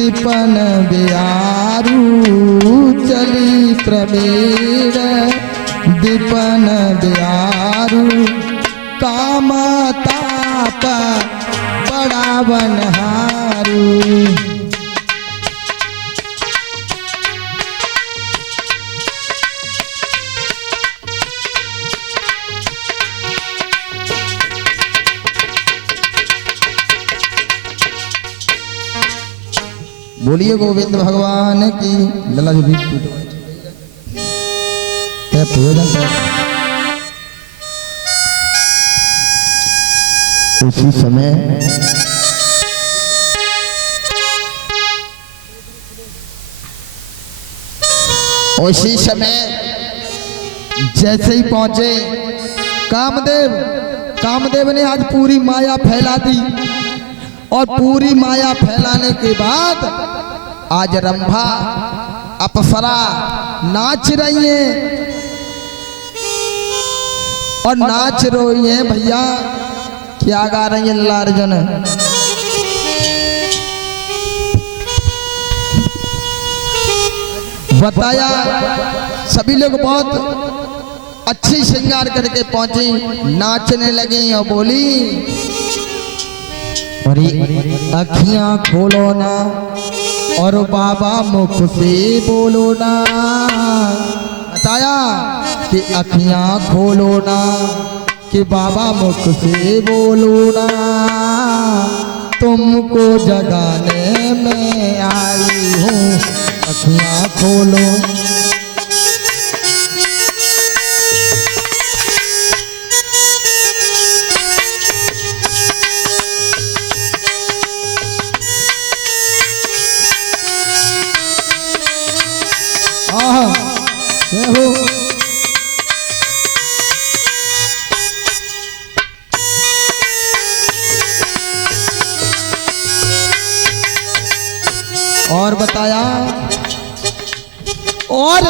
Weapon बिहारू चली Praveen weapon बिहारू काम ताप बड़ा बनहारू। बोलिए गोविंद भगवान की। लला जो भी उसी समय जैसे ही पहुंचे कामदेव ने आज पूरी माया फैला दी और पूरी माया फैलाने के बाद आज रंभा अप्सरा नाच रही हैं और नाच रही हैं। भैया क्या गा रही हैं लल्ला अर्जुन? बताया सभी लोग बहुत अच्छी श्रृंगार करके पहुंची, नाचने लगी और बोली अरे अखियां खोलो ना और बाबा मुख से बोलो ना। बताया कि अखियां खोलो ना कि बाबा मुख से बोलो ना, तुमको जगाने में आई हूँ, अखियां खोलो। और बताया और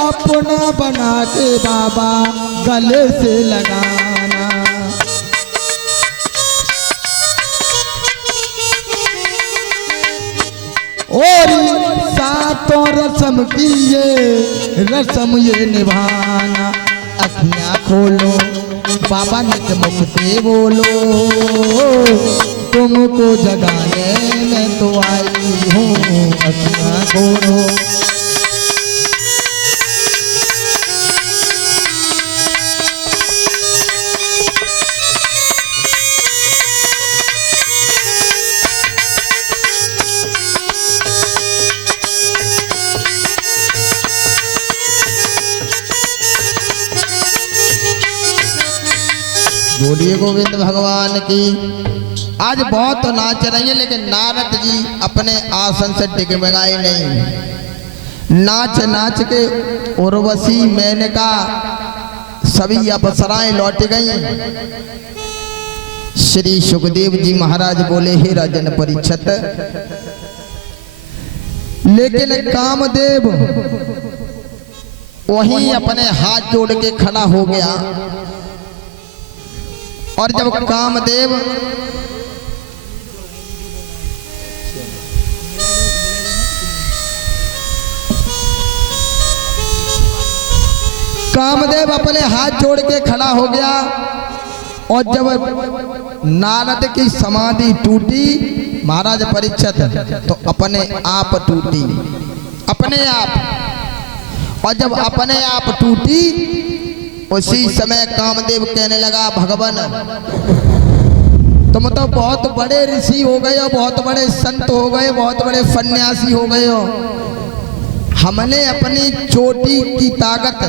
अपना बना के बाबा गले से लगाना, और सातों रस्म की ये रस्म ये निभाना। अखियां खोलो बाबा नित मुख से बोलो, तुमको जगाने में तो आई हूँ, अखियां खोलो। बोलिए गोविंद भगवान की। आज बहुत तो नाच रही है, लेकिन नारद जी अपने आसन से डिगमगाए नहीं। नाच नाच के उर्वशी मेनका सभी अप्सराएं लौट गईं। श्री सुखदेव जी महाराज बोले हे राजन परीक्षित, लेकिन कामदेव वहीं अपने हाथ जोड़ के खड़ा हो गया। और जब कामदेव अपने हाथ जोड़ के खड़ा हो गया और जब नारद की समाधि टूटी महाराज परीक्षित, तो अपने आप टूटी, अपने आप। और जब अपने आप टूटी उसी समय कामदेव कहने लगा भगवान तुम तो बहुत बड़े ऋषि हो गए हो, बहुत बड़े संत हो गए, बहुत बड़े सन्यासी हो गए हो। हमने अपनी चोटी की ताकत,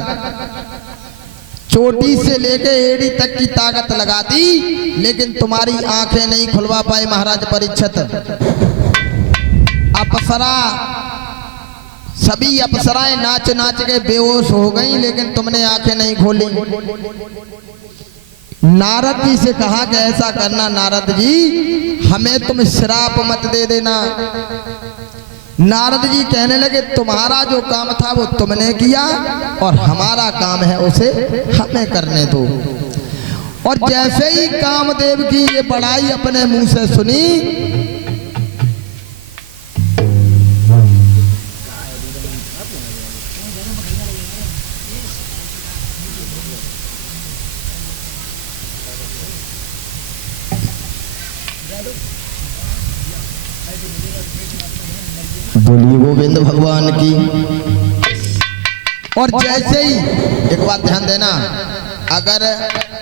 चोटी से लेके एड़ी तक की ताकत लगा दी, लेकिन तुम्हारी आंखें नहीं खुलवा पाए महाराज परीक्षित। अप्सरा सभी अप्सराएं नाच नाच के बेहोश हो गईं, लेकिन तुमने आंखें नहीं खोली। नारद जी से कहा कि ऐसा करना नारद जी, हमें तुम श्राप मत दे देना। नारद जी कहने लगे तुम्हारा जो काम था वो तुमने किया और हमारा काम है उसे हमें करने दो। और जैसे ही कामदेव की ये बड़ाई अपने मुंह से सुनी, बोलिए गोविंद भगवान की। और जैसे ही एक बात ध्यान देना, अगर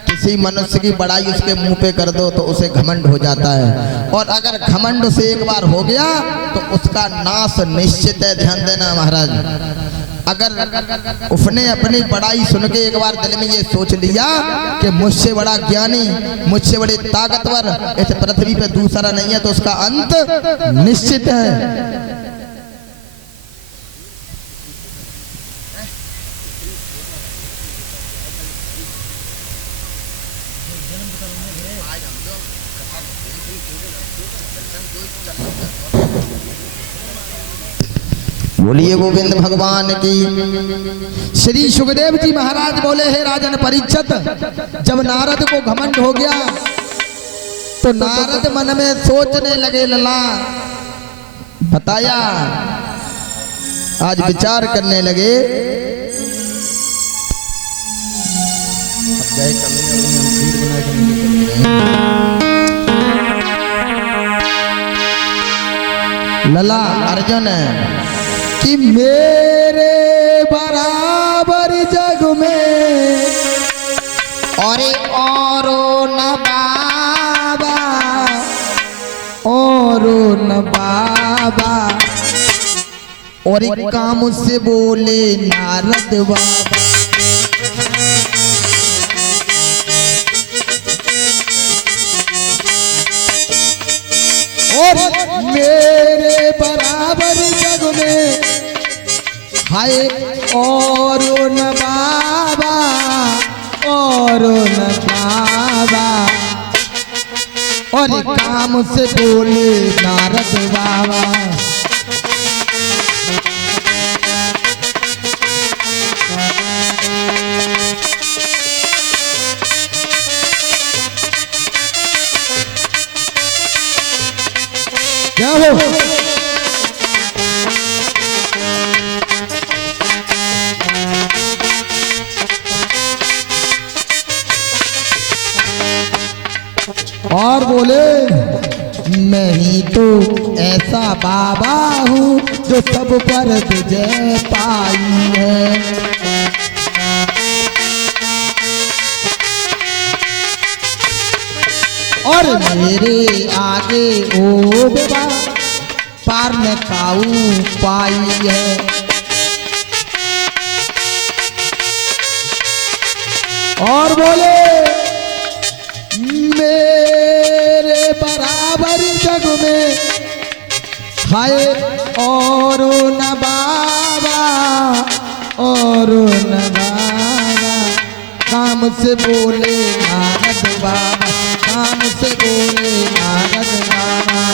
किसी मनुष्य की बड़ाई उसके मुंह पे कर दो तो उसे घमंड हो जाता है, और अगर घमंड उसे एक बार हो गया तो उसका नाश निश्चित है। ध्यान देना महाराज, अगर उसने अपनी बड़ाई सुन के एक बार दिल में ये सोच लिया कि मुझसे बड़ा ज्ञानी, मुझसे बड़े ताकतवर इस पृथ्वी पे दूसरा नहीं है, तो उसका अंत निश्चित है। बोलिए गोविंद भगवान की। श्री सुखदेव जी महाराज बोले, हे राजन परीक्षित, जब नारद को घमंड हो गया तो नारद मन में सोचने लगे, लला बताया, आज विचार करने लगे। लला अर्जुन कि मेरे बराबर जग में और न बाबा, और न बाबा, और एक काम से बोले नारद बाबा। और मेरे बराबर जग में हाय और न बाबा, और न बाबा, और काम से बोले नारद बाबा। क्या हो? और बोले, मैं ही तो ऐसा बाबा हूँ जो सब पर विजय पाई है। और मेरे आगे ओ बाबा पार न काऊ पाई है। और बोले, मेरे बराबर जग में हाय और न बाबा, और न बाबा, काम से बोले नारद बाबा, काम से बोले नारद बाबा।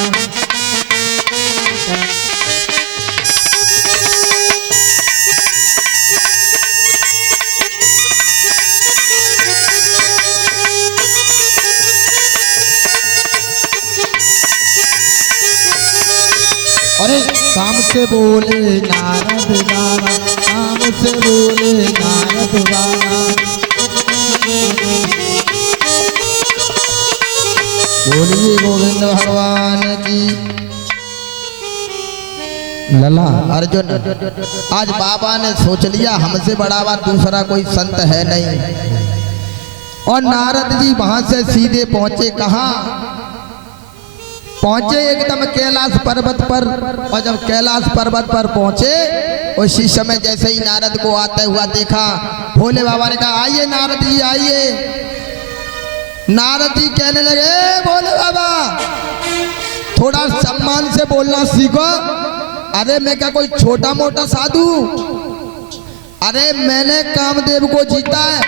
अरे काम से बोले नारद बाबा, काम से बोले नारद बाबा। बोलिए गोविंद भगवान की। लला अर्जुन, आज बाबा ने सोच लिया हमसे बड़ा बात दूसरा कोई संत है नहीं। और नारद जी वहां से सीधे पहुंचे, कहाँ पहुंचे? एकदम कैलाश पर्वत पर। और जब कैलाश पर्वत पर पहुंचे, उसी समय जैसे ही नारद को आते हुआ देखा, भोले बाबा ने कहा, आइए नारद जी आइए। नारद जी कहने लगे, भोले बाबा थोड़ा सम्मान से बोलना सीखो। अरे मैं क्या कोई छोटा मोटा साधु? अरे मैंने कामदेव को जीता है,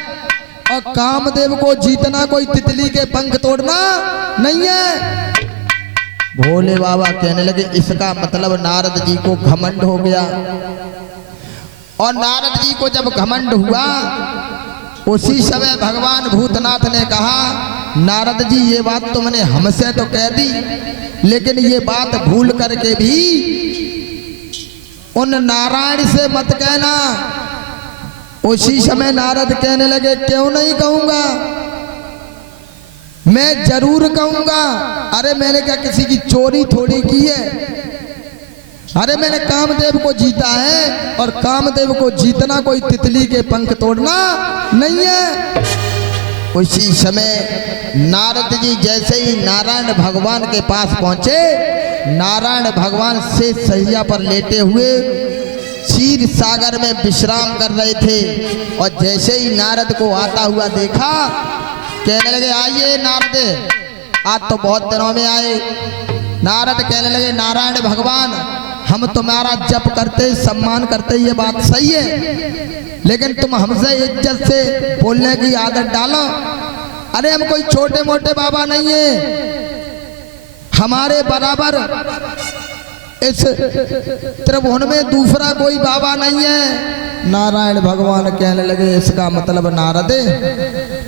और कामदेव को जीतना कोई तितली के पंख तोड़ना नहीं है। भोले बाबा कहने लगे, इसका मतलब नारद जी को घमंड हो गया। और नारद जी को जब घमंड हुआ, उसी समय भगवान भूतनाथ ने कहा, नारद जी ये बात तुमने हमसे तो कह दी, लेकिन ये बात भूल करके भी उन नारायण से मत कहना। उसी समय नारद कहने लगे, क्यों नहीं कहूंगा, मैं जरूर कहूंगा। अरे मैंने क्या किसी की चोरी थोड़ी की है। अरे मैंने कामदेव को जीता है और कामदेव को जीतना कोई तितली के पंख तोड़ना नहीं है। उसी समय नारद जी जैसे ही नारायण भगवान के पास पहुंचे, नारायण भगवान से सैया पर लेटे हुए क्षीर सागर में विश्राम कर रहे थे। और जैसे ही नारद को आता हुआ देखा, कहने लगे आइए नारद, आज तो बहुत दिनों में आए। नारद कहने लगे नारायण भगवान, हम तुम्हारा जप करते सम्मान करते, ये बात सही है, लेकिन तुम हमसे इज्जत से बोलने की आदत डालो। अरे हम कोई छोटे मोटे बाबा नहीं है, हमारे बराबर इस त्रिभुवन में दूसरा कोई बाबा नहीं है। नारायण भगवान कहने लगे इसका मतलब नारद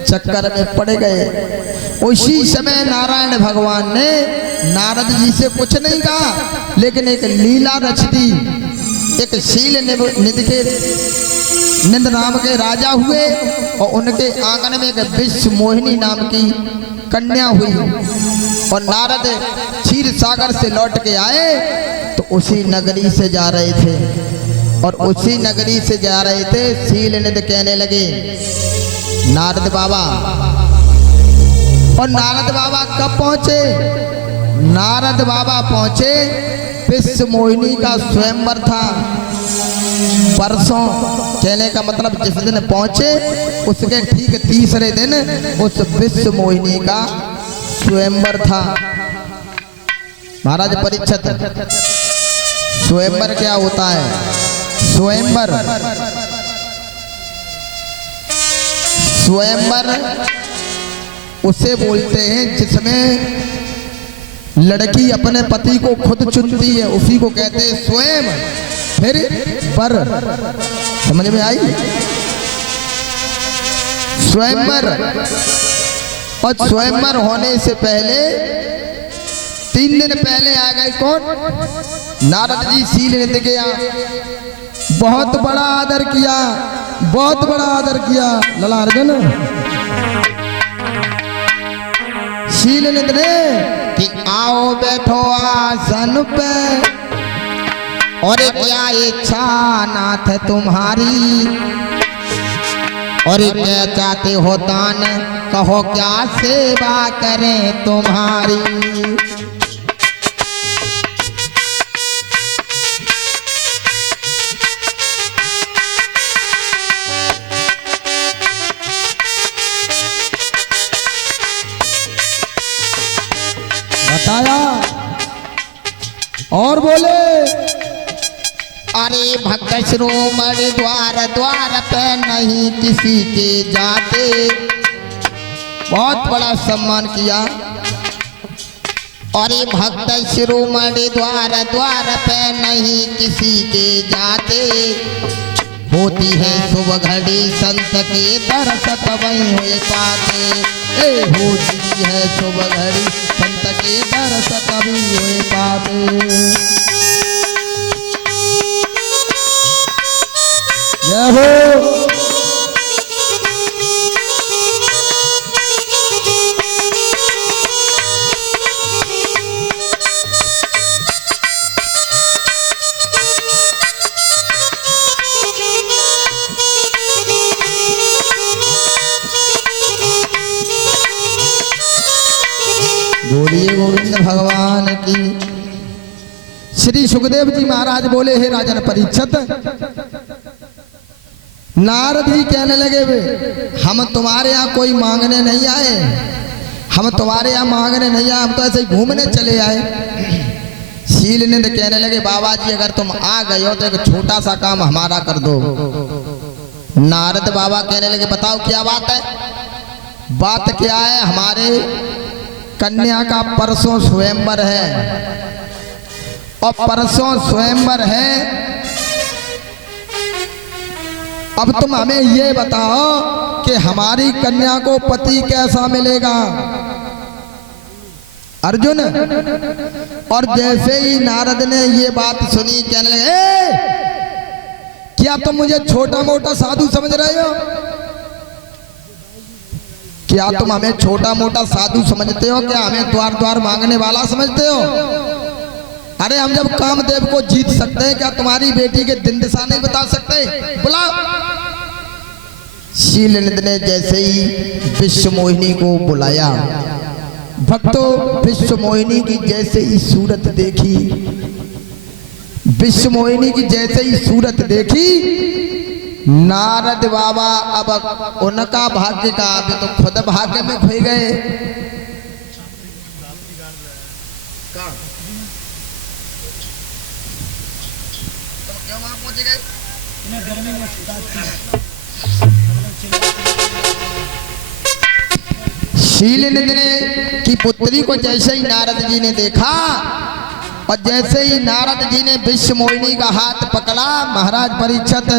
चक्कर में पड़ गए। उसी समय नारायण भगवान ने नारद जी से कुछ नहीं कहा, लेकिन एक लीला रच दी। एक शील निधि के निंद नाम के राजा हुए और उनके आंगन में एक विश्व मोहिनी नाम की कन्या हुई। और नारद क्षीर सागर से लौट के आए तो उसी नगरी से जा रहे थे, और उसी नगरी से जा रहे थे शील निधि कहने लगे नारद बाबा। और नारद बाबा कब पहुंचे? नारद बाबा पहुंचे, विश्व मोहिनी का स्वयंवर था परसों, कहने का मतलब जिस दिन पहुंचे उसके ठीक तीसरे दिन उस विश्व मोहिनी का स्वयंवर था। महाराज परीक्षित, स्वयंवर क्या होता है? स्वयंवर, स्वयंवर उसे बोलते हैं जिसमें लड़की अपने पति को खुद चुनती है, उसी को कहते हैं स्वयं। फिर पर, समझ में आई? स्वयंवर। और स्वयंवर होने से पहले 3 दिन पहले आ गए कौन? नारद जी शील निधि के यहाँ बहुत बड़ा आदर किया, बहुत बड़ा आदर किया। लला अर्जुन शील निधि ने कि आओ बैठो आसन पे, और क्या इच्छा नाथ तुम्हारी, और क्या चाहते हो दान कहो, क्या सेवा करें तुम्हारी। बताया और बोले अरे भक्त शिरोमणि द्वार द्वार पे नहीं किसी के जाते। बहुत बड़ा सम्मान किया। अरे भक्त शिरोमणि द्वार द्वार पे नहीं किसी के जाते, होती है शुभ घड़ी संत के दर्श तबई हुए पाते। होती है शुभ घड़ी संत के दर्श तभी हुए पाते। जय हो। बोलिए गोविंद भगवान की। श्री सुखदेव जी महाराज बोले हे राजन परीक्षित, नारद ही कहने लगे हम तुम्हारे यहाँ कोई मांगने नहीं आए, हम तुम्हारे यहाँ मांगने नहीं आए, हम तो ऐसे ही घूमने चले आए। शील निधि कहने लगे बाबा जी अगर तुम आ गए हो तो एक छोटा सा काम हमारा कर दो। नारद बाबा कहने लगे बताओ क्या बात है? बात क्या है? हमारे कन्या का परसों स्वयंवर है, और परसों स्वयंवर है। अब तुम हमें ये बताओ कि हमारी कन्या को पति कैसा मिलेगा? अर्जुन। और जैसे ही नारद ने ये बात सुनी कहने लगे क्या तुम मुझे छोटा मोटा साधु समझ रहे हो? क्या तुम हमें छोटा मोटा साधु समझते हो? क्या हमें द्वार द्वार मांगने वाला समझते हो? अरे हम जब कामदेव को जीत सकते हैं, क्या तुम्हारी बेटी के दिन दिशा नहीं बता सकते? बुलाओ। शीलनिधि ने जैसे ही विश्व मोहिनी को बुलाया, भक्तों विश्व मोहिनी की जैसे ही सूरत देखी, विश्व मोहिनी की जैसे ही सूरत देखी, नारद बाबा अब उनका भाग्य का अभी तो खुद भाग्य में खोए गए। तो क्यों वहां पहुंच गए? शीलनिधि ने की पुत्री को जैसे ही नारद जी ने देखा और जैसे ही नारद जी ने विश्व मोहिनी का हाथ पकड़ा, महाराज परीक्षित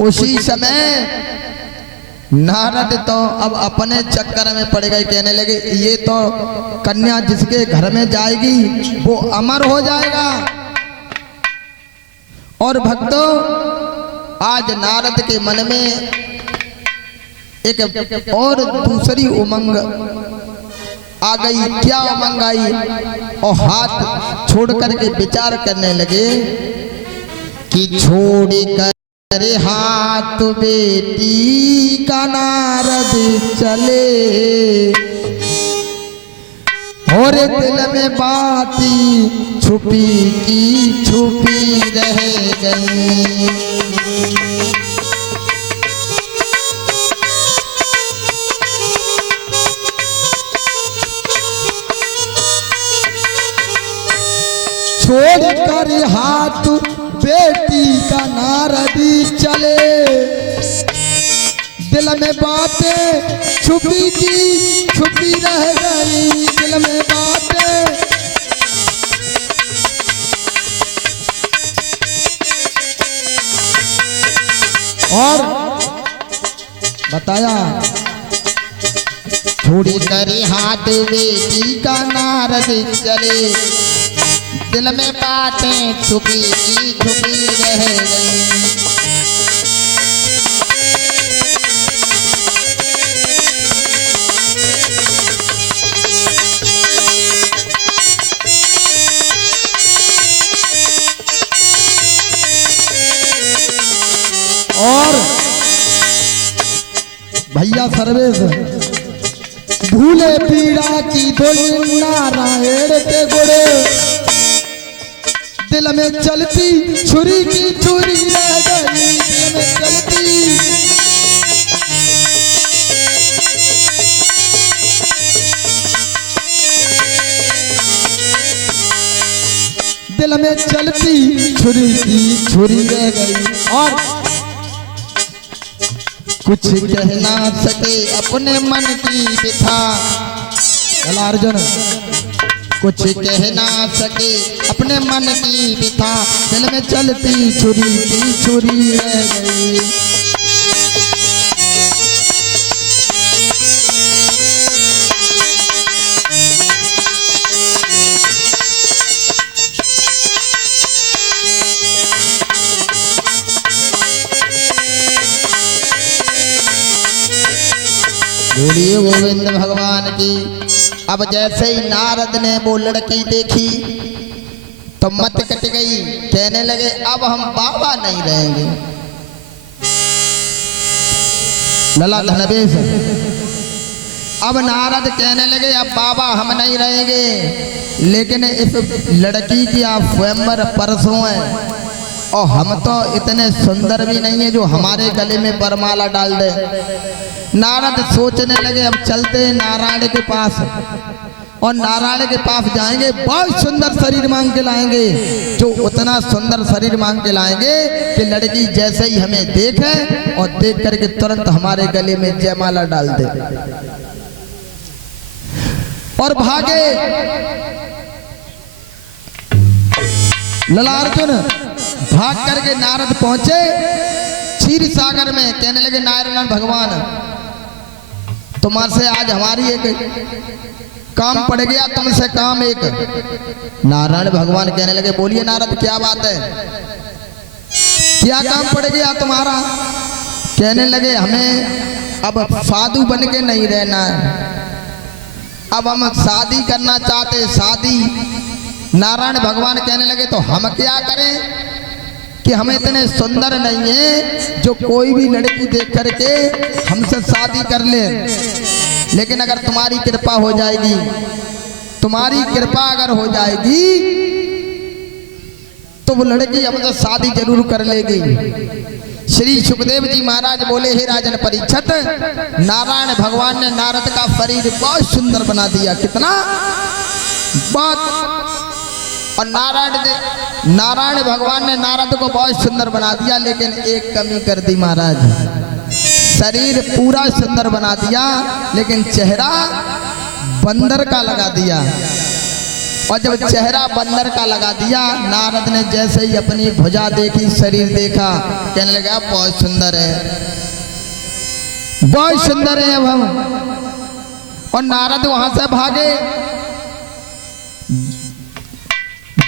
उसी समय नारद तो अब अपने चक्कर में पड़ गए। कहने लगे ये तो कन्या जिसके घर में जाएगी वो अमर हो जाएगा। और भक्तों आज नारद के मन में एक और दूसरी उमंग आ गई। क्या उमंग आई? और हाथ छोड़ करके विचार करने लगे कि छोड़ कर हाथ बेटी का नारद चले, और दिल में बाती छुपी की छुपी रह गई। छोड़ कर हाथ बेटी का नारद चले, दिल में बातें छुपी की छुपी रह गई। दिल में बातें और बताया छोड़ी कर हाथ बेटी का नारद चले, दिल में बातें छुपी की छुपी रह गई। और भैया सर्वेश भूले पीड़ा की धुन नारायण के गुड़े, दिल में चलती छुरी की छुरी रह गई। दिल में चलती दिल में चलती छुरी की छुरी रह गई। और कुछ कह ना सके अपने मन की व्यथा, अर्जुन कुछ कह ना सके अपने मन की व्यथा, दिल में चलती छुरी की छुरी रह गई। बोलिए गोविंद भगवान की। अब जैसे ही नारद ने वो लड़की देखी तो मत कट गई। कहने लगे अब हम बाबा नहीं रहेंगे। लला धनवेश अब नारद कहने लगे अब बाबा हम नहीं रहेंगे, लेकिन इस लड़की की आप स्वयंवर परसों है और हम तो इतने सुंदर भी नहीं है जो हमारे गले में वरमाला डाल दे। नारद सोचने लगे अब चलते हैं नारायण के पास, और नारायण के पास जाएंगे, बहुत सुंदर शरीर मांग के लाएंगे, जो उतना सुंदर शरीर मांग के लाएंगे कि लड़की जैसे ही हमें देखे और देख करके तुरंत हमारे गले में जयमाला डाल दे। और भागे ललार्जुन भाग करके नारद पहुंचे क्षीर सागर में। कहने लगे नारायण भगवान तुम्हारे से आज हमारी एक काम पड़ गया, तुमसे काम एक। नारायण भगवान कहने लगे बोलिए नारद क्या बात है, क्या काम पड़ गया तुम्हारा? कहने लगे हमें अब साधु बन के नहीं रहना है, अब हम शादी करना चाहते। शादी नारायण भगवान कहने लगे तो हम क्या करें कि हम इतने सुंदर नहीं हैं जो कोई भी लड़की देख करके हमसे शादी कर ले, लेकिन अगर तुम्हारी कृपा हो जाएगी, तुम्हारी कृपा अगर हो जाएगी तो वो लड़की हमसे शादी जरूर कर लेगी। श्री सुखदेव जी महाराज बोले, हे राजन परीक्षित, नारायण भगवान ने नारद का शरीर बहुत सुंदर बना दिया। कितना बहुत। और नारायण भगवान ने नारद को बहुत सुंदर बना दिया, लेकिन एक कमी कर दी महाराज। शरीर पूरा सुंदर बना दिया, लेकिन चेहरा बंदर का लगा दिया। और जब चेहरा बंदर का लगा दिया, नारद ने जैसे ही अपनी भुजा देखी, शरीर देखा, कहने लगा बहुत सुंदर है, बहुत सुंदर है अब हम। और नारद वहां से भागे,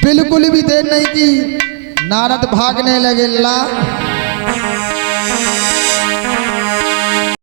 बिल्कुल भी देर नहीं की, नारद भागने लगे। ला